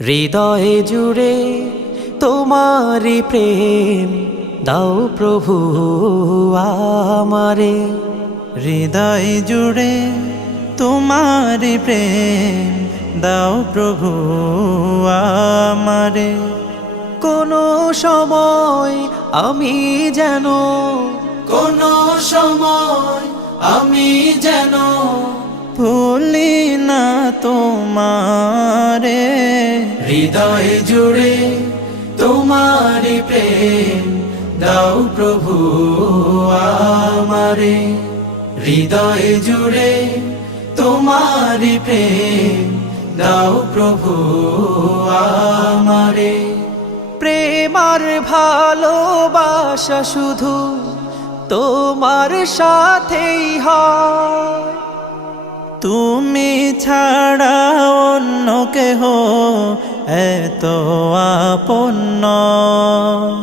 হৃদয়ে জুড়ে তোমারি প্রেম দাও প্রভু আমারে। হৃদয় জুড়ে তোমারি প্রেম দাও প্রভু আমারে। কোনো সময় আমি যেন ভুলি না তোমারে। হৃদয় জুড়ে তোমারি প্রেম দাও প্রভু আমারে। হৃদয় জুড়ে তোমারি প্রেম দাও প্রভু আমারে। প্রেম আর ভালোবাসা শুধু তোমার সাথেই হয়, তুমি ছাড়া অন্য কেহ এত আপন নয়।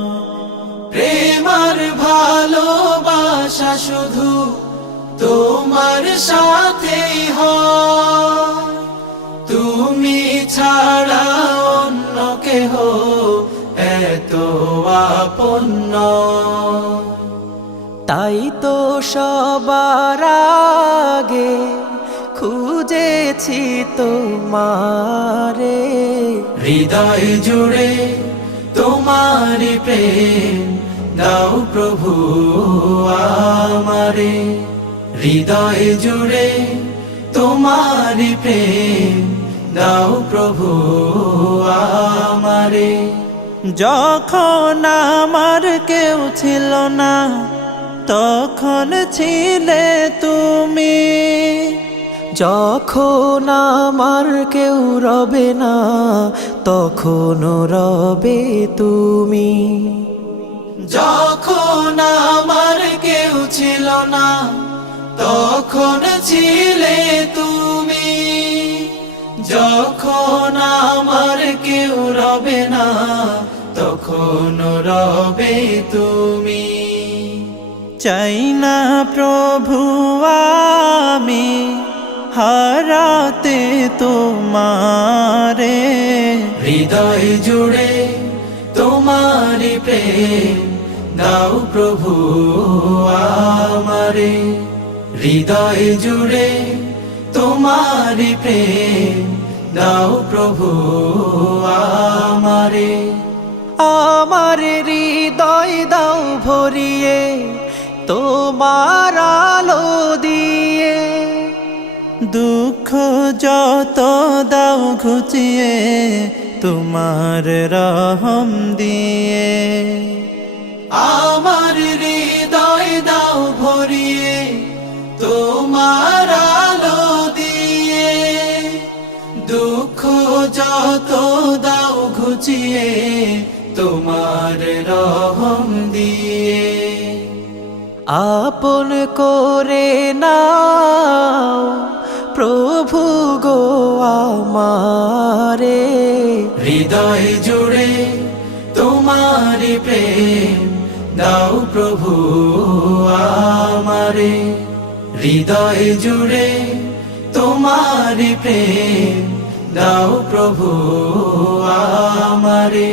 প্রেম আর ভালোবাসা শুধু তোমার সাথেই হয়, তুমি ছাড়া অন্য কেহ এত আপন নয়। তাই তো সবার আগে খুঁজেছি তোমারে। হৃদয় জুড়ে তোমারি প্রেম দাও প্রভু আমারে। হৃদয় জুড়ে তোমারি প্রেম দাও প্রভু আমারে। যখন আমার কেউ ছিল না তখন ছিলে তুমি, যখন আমার কেউ রবে না তখন রবে তুমি। যখন আমার কেউ ছিল না তখন ছিলে তুমি, যখন আমার কেউ রবে না তখন রবে তুমি। চাই না প্রভু আমি হারাতে তোমারে। হৃদয় জুড়ে তোমারি প্রেম দাও প্রভু আমারে। হৃদয় জুড়ে তোমারি প্রেম দাও প্রভু আমারে। আমার হৃদয় দাও ভরিয়ে তোমার আলো দিয়ে, দুঃখ যত দাও ঘুচিয়ে তোমার রহম দিয়ে। আমার হৃদয় দাও ভরিয়ে তোমার আলো দিয়ে, দুঃখ যত দাও ঘুচিয়ে তোমার রহম দিয়ে। আপন করে নাও প্রভু গো আমারে। হৃদয় জুড়ে তোমারি প্রেম দাও প্রভু আমারে। হৃদয় জুড়ে তোমারি প্রেম দাও প্রভু আমারে।